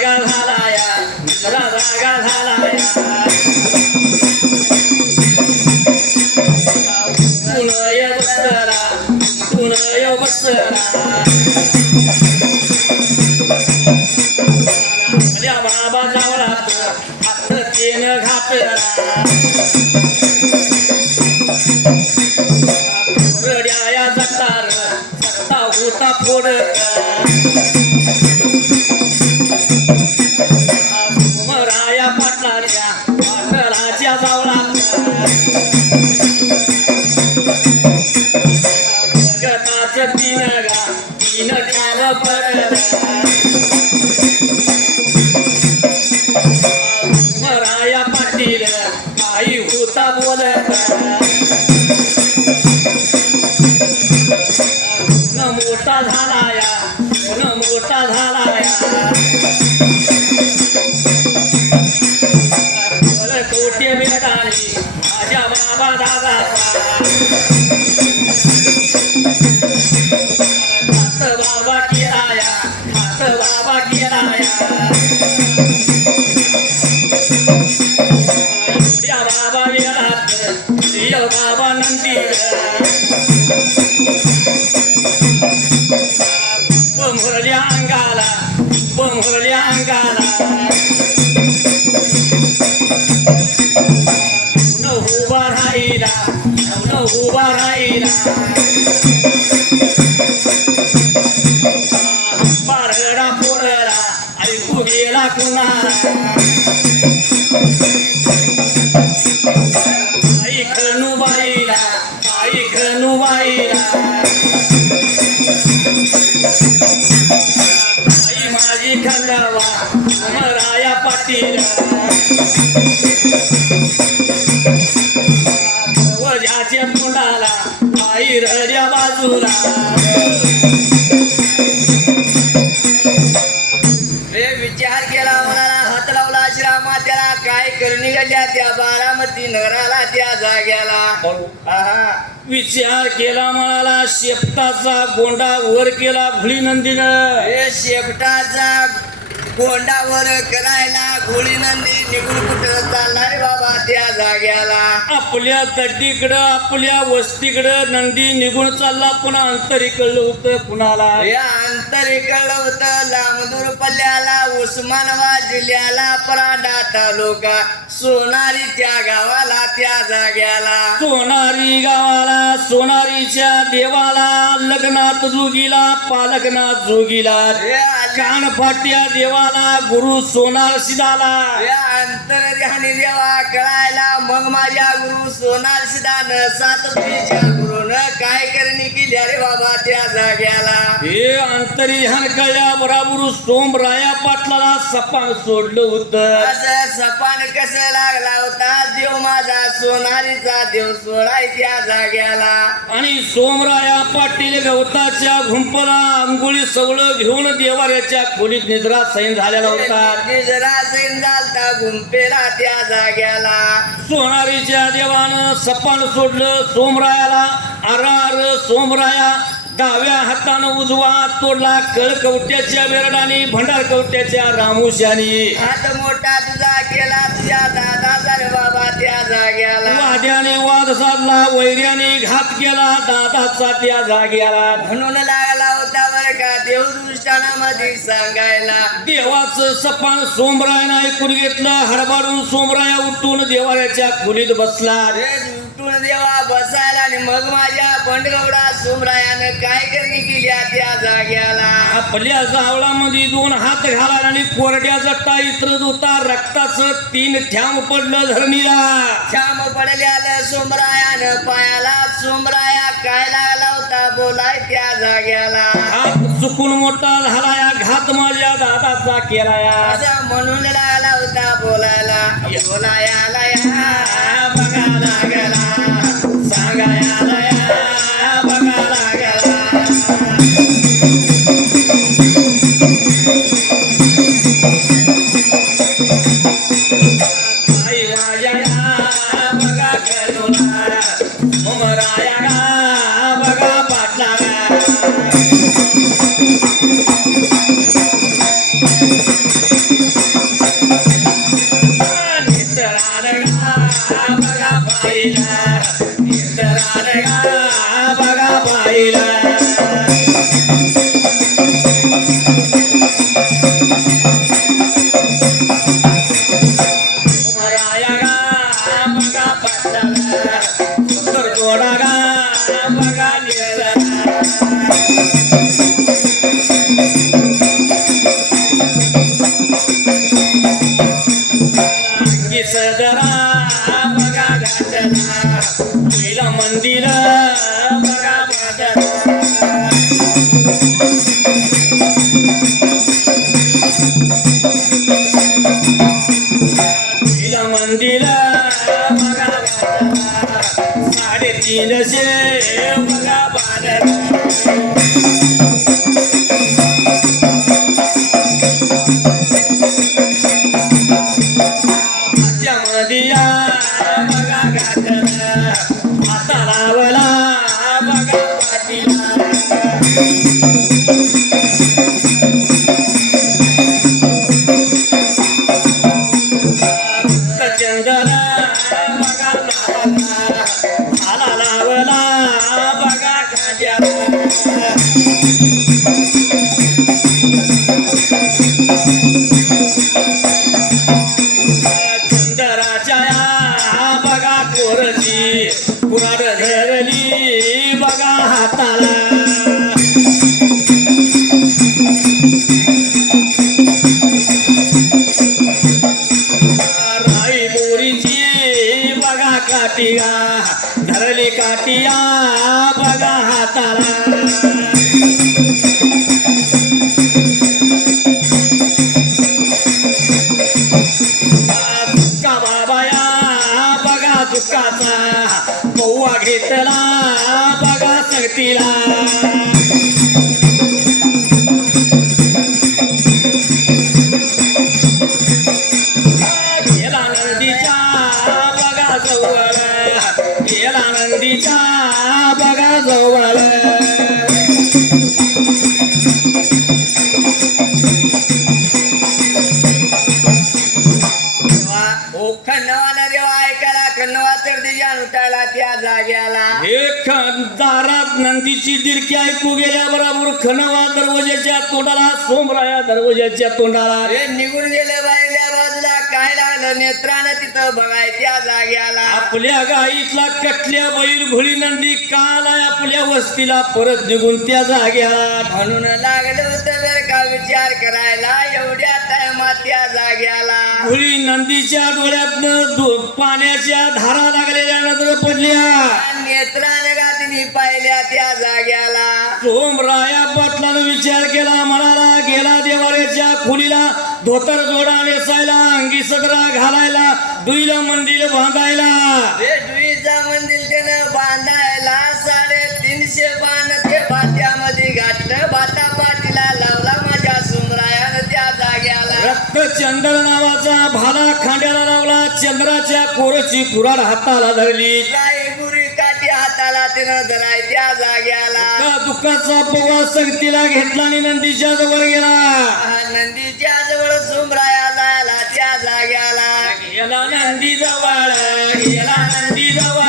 जागा झाला या भरला उमराया पाटील काही होता बोलत मोठा झालाया मोठा झालाया कोटी मिळाली माझ्या बाबा दादाचा बाबा केलाया बाबा केलाया बाबा वेळात बाबा नंदी मुरल्या अंगाला उभा राहिला पारडा पोरला ऐकू गेला कुणाला आई खणूबाईला आई माझी खंडावा उमराया पाटील वजाच्या तोंडाला आई रड्या बाजूला विचार केला मनाला हात लावला श्रामा त्याला काय करणी गेल्या त्या बारामती नगराला त्या जाग्याला विचार केला म्हणाला शेपटाचा गोंडा वर केला भुली नंदीनं हे शेपटाचा गोंडावर करायला घोडी नंदी निघून कुठं चालला रे बाबा त्या जाग्याला आपल्या तड्डीकडं आपल्या वस्तीकडं नंदी निघून चालला पुन्हा अंतरी कळलं होतं कुणाला या अंतरी कळलं होतं लांबदूर पल्ल्याला उस्मानाबाद जिल्ह्याला परांडा तालुका सोनारी त्या गावाला त्या जाग्याला सोनारी गावाला सोनारीच्या देवाला लग्नात जोगीला पालकनाथ जोगीला कानफाट्या देवाला गुरु सोनार सिदाला या अंतर्ध्यानी देवा कळायला मग माझ्या गुरु सोनार सिदानं सातपुरीच्या गुरुनं काय करणी केली अरे बाबा त्या जाग्याला हे अंतर्ध्यान कळल्या बराबर सोमराया पाटलाला सपान सोडलं होतं असं सपान कसं लागला होता देव माझा सोनारीचा देव सोडाय त्या जाग्याला आणि सोमराया पाटील गवताच्या घुंपला अंघोळी सवळं घेऊन देवाऱ्याच्या खोलीत निद्रा सैन झालेला होता निजरा सैन झालता गुंपेला त्या जाग्याला सोनारीच्या देवानं सपान सोडलं सोमरायाला अरार सोमराया डाव्या हातानं उजवा तोडला कळकवट्याच्या बेरडाने भंडार कवट्याच्या रामुशानी हात मोठा तुझा केला तुझ्या दादाचा रे बाबा त्या जाग्याला वाद्याने वाद साधला वैर्याने घात केला दादाचा त्या जाग्याला म्हणून लागला होता बर का देवदृष्टानामध्ये सांगायला देवाचं सपान सोमरायानं ऐकून घेतलं हडबाडून सोमराया उठून देवाऱ्याच्या खोलीत बसला उठून देवा बसायला आणि मग माझ्या बंडगवडा सोमरायानं काय करणी केली त्या जाग्याला आपल्या जावळामध्ये दोन हात घाला आणि कोरड्या जट्टा इतरत होता रक्ताचं 3 थ्याम पडलं धरणीला श्याम पडल्याला सोमरायानं पायाला सोमराया काय लागला होता बोलाय त्या जाग्याला हात चुकून मोठा झाला या घात माझ्या दादाचा केला या असं म्हणून लागला होता बोलायला बोलायला या बघा लागला सांगायला या बघा लागला आई माझ्या बघा करुणा उमराया बघा पाटला बघा पाहिला उमराया बघा पाटला सुंदर गोडा बघा गेला सदरा बघा घातला पहिला मंदिर बघा बांधला सुटायला त्या जाग्याला एक दारात नंदीची दिरकी ऐकू गेल्या बरोबर खनवा दरवाजाच्या तोंडाला सोमराया दरवाजाच्या तोंडाला हे निघून गेले बाईल्या बाजूला काय लागलं नेत्रानं तिथं बघाय त्या जाग्याला आपल्या गाईतला कटल्या बैल घोडी नंदी काला आपल्या वस्तीला परत निघून त्या जाग्यात म्हणून लागलं होतं बरं का विचार करायला एवढ्या टायमात त्या जाग्याला घोडी नंदीच्या डोळ्यातनं पाण्याच्या धारा लागलेल्या नजर पडल्या नेत्रानं गातीने पाहिल्या त्या जाग्याला सोमराया पाटलानं विचार केला म्हणाला गेला देवाऱ्याच्या खोलीला धोतर जोडा नेसायला अंगी सदरा घालायला दुईला मंदिर बांधायला हे डुईचा मंदिर त्यानं बांधायला 350 बाण ते भात्यामध्ये घातलं भाता पाटीला लावला माझ्या सुमरायानं त्या जाग्याला रक्तचंद्र नावाचा भाला खांद्याला लावला चंद्राच्या कोरची कुराड हाताला धरली गुरी काठी हाताला तिनं धराय त्या जाग्याला दुःखाचा पवा संगतीला घेतला आणि नंदीच्या जवळ गेला नंदीच्या जवळ सुमराया जायला त्या जाग्याला गेला नंदी जवळ गेला नंदी जवळ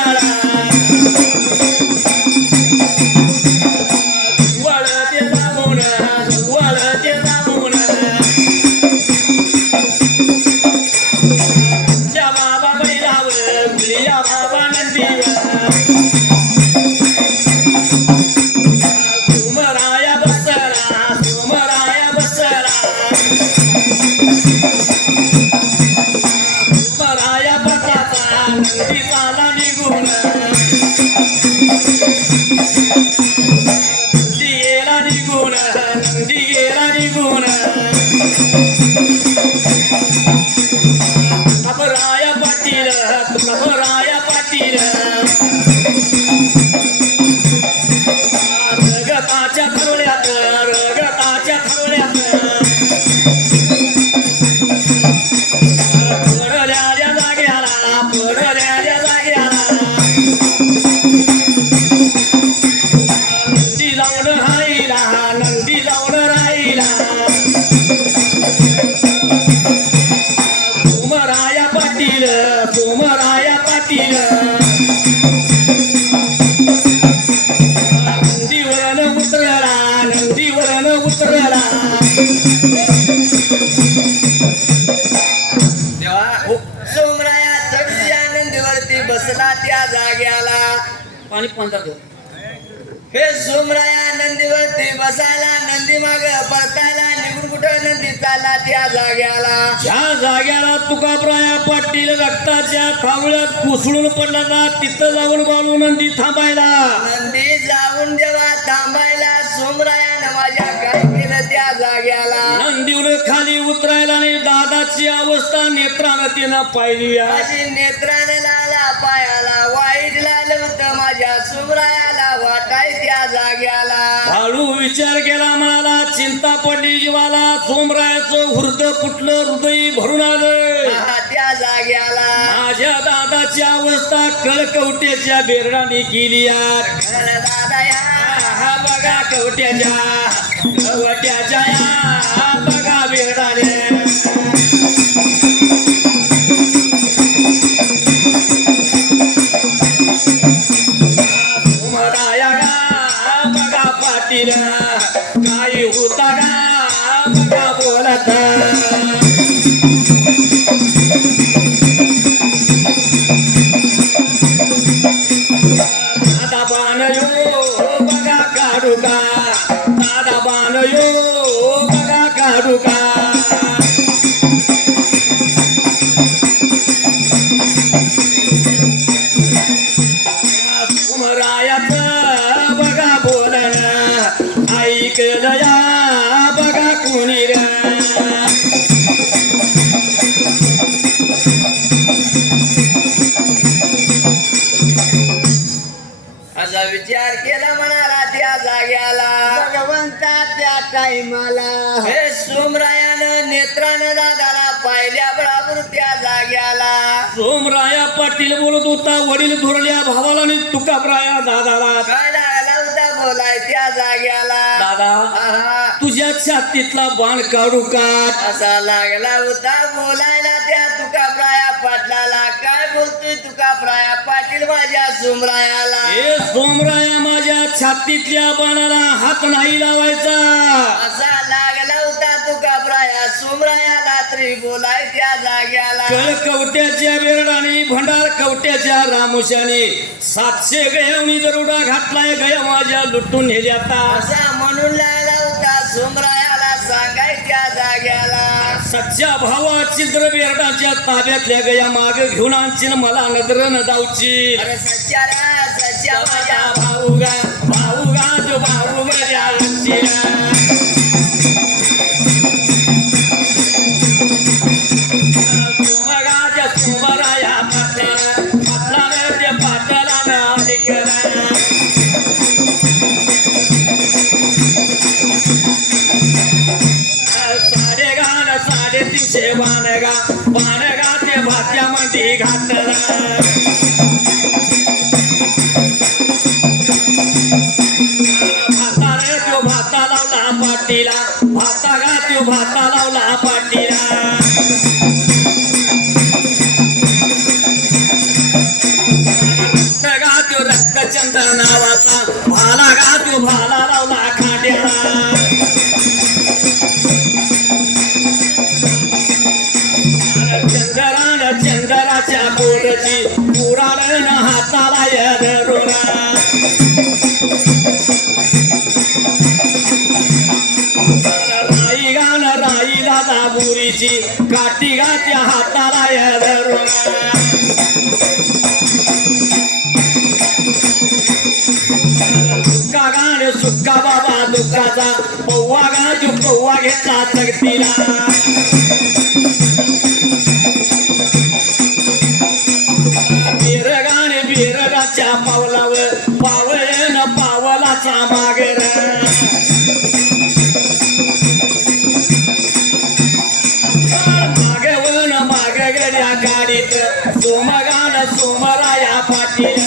वळते जाऊन वळते जाऊन या बाबा बैलावर गुलिया बाबा नंदीवर सोमराया बसला सोमराया बसला सोमराया बसला नंदी चाला निघून नंदी गेला निघून नंदी गेला निघून खबराया पाटील खबराया पाटील रगताच्या थरोड्यात रगताच्या थरोड्यात पडल्या जाग्याला पडल्या जाग्याला नंदी जाऊन राहिला नंदी जाऊन राहिला सोमराया पाटील सोमराया पाटील नंदीवरनं उतरला नंदीवरनं उतरला तेव्हा सोमराया चढूया नंदीवरती बसला त्या जाग्याला पाणी पंधरा हे सोमराया नंदीवरती बसायला नंदी माग परतायला निघून कुठं नंदी चालला त्या जाग्याला ज्या जाग्याला तुकाप्राया पाटील रक्ताच्या थावळ्यात कोसळून पडला ना तिथं जाऊन बाळू नंदी थांबायला नंदी जाऊन जेव्हा थांबायला सोमरायानं माझ्या काय केलं त्या जाग्याला नंदीवर खाली उतरायला आणि दादाची अवस्था नेत्रानं तिनं पाहिली माझी नेत्रानं लाला पायाला वाईट लागलं होतं माझ्या सोमरायाला वाटाय त्या जाग्याला बाळू विचार केला म्हणाला चिंता पडली जीवाला सोमरायाचं हृदय फुटलं हृदय भरून आलं त्या जाग्याला माझ्या दादाची अवस्था कळकवट्याच्या बेरडाने केली दादा या हा बघा कवट्याच्या कवट्याच्या हा बघा बेरडाने सोमराया गा बघा पाटील काही होता गा बघा बोलत दादा बाण यो बघा काढू का दादा बाण यो बघा काढू का सोमरायाचं बघा बोलन ऐकलं या बघा कोणी ग असा विचार केला म्हणाला त्या जाग्याला भगवंता त्या टाइमाला हे सोमरायानं नेत्रानं दादाला पाहिल्या बरोबर त्या जाग्याला सोमराया पाटील बोलत होता वडील थोरल्या भावाला आणि तुकाप्राया दादाला काय लागला होता बोलाय त्या जाग्याला दादा आहा, तुझ्या छातीतला बाण काढू का असा लागला होता बोलायला त्या तुकाप्राया पाटलाला काय बोलतोय तुका प्राया पाटील माझ्या सुमरायाला हे सोमराया माझ्या छातीतल्या बाणाला हात नाही लावायचा. असा लागला होता तुका प्राया सुमरायाला तरी बोलाय त्या जाग्याला कळ कवट्याच्या बेरडाने भंडार कवट्याच्या रामुशाने 700 गयावणी दरोडा घातलाय गया माझ्या लुटून नेल्याता. असा म्हणून लागला होता सुमरायाला सांगाय त्या जाग्याला सच्च्या भावा चिद्र बेरडाच्या ताब्यातल्या गया माग घेऊन आणशील मला नजर न दावची. अरे सच्चा रा सच्चा माझ्या भाऊगा भाऊगा जो भाऊ गया सुमगाच्या सुमराया पाटला ते पाटला साडे गाण 350 बाणगा ते भात्यामध्ये घातला. भाताला तो भाता लावला पाटीला भाता गा तो भाता लावला पाटीला. गा तो रक्तचंद्र नावाचा भाला गा तो भाला लावला खांड्याला. चंद्राच्या पोरची पुराण हाताला धरुणा. राई दादा बुरीची काठी गाच्या हाताला धरुणा. सुक्का गाण सुक्का बाबा दुःखाचा पौवा गाजू पौवा घेतला तगतीला. बिरगाणे बिरगाच्या पावलावर पावळेन पावलाचा मागर. मागवण मागगड्या गाडीत सोमगान सोमराया पाटील.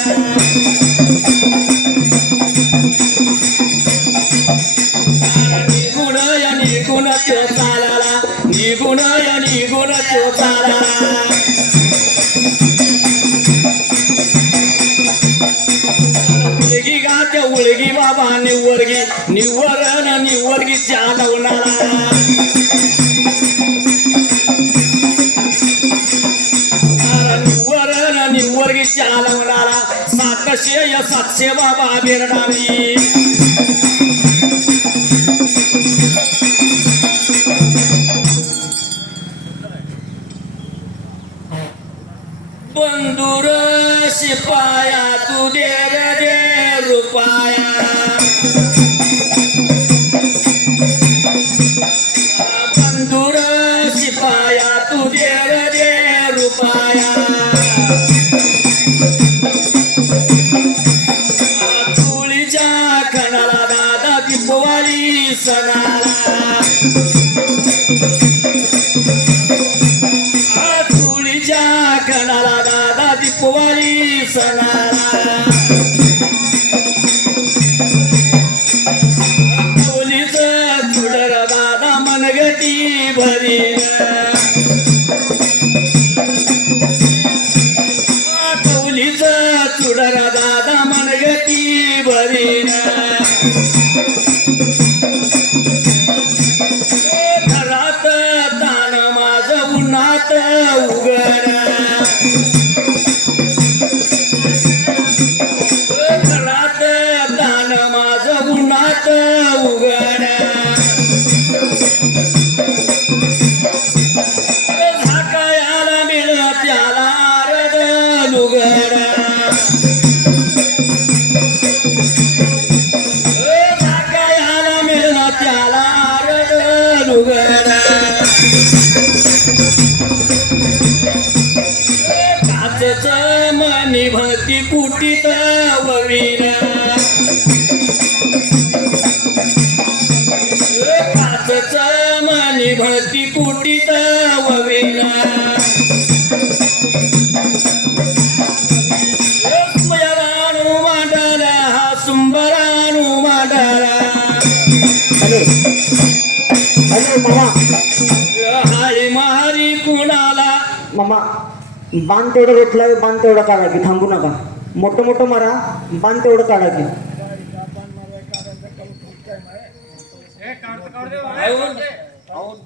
निघून तो चालाला निघून तो चालाला. उलगी बाबा निवर्गी चालवणारा. निवर्गी चालवणारा 700 बाबा बेरडावी. बंधुर शिपाया तू दे रुपाया. बंधुर शिपाया तू दे रुपाया. चुलीच्या खणाला दादा दीपवाळी सणाला. चुलीच्या खणाला दादा दीपवाळी सणाला. कौलीच चुडर दादा मनगती भरीन. घरात तान माझ उन्हात उघड. घरात तान माझ उन्हात उघड. झाकायला मिळ त्याला रद लुगड. झाकायला मिळ त्याला रद लुगड. काचच मनी भरती कुटीत ववीन. काचच मनी भरती कुटीत ववीन. सुंबरानु मांडला हा सुंबरानु मांडला. मामा हाय महारी कुणाला मामा बाण तेवढं रोटला बाण तेवढं काढा की थांबू नका मोठं मोठं मारा बाण तेवढं काढा की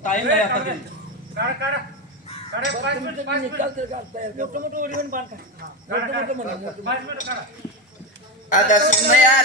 टाइम आहे आता ते. आता सुनया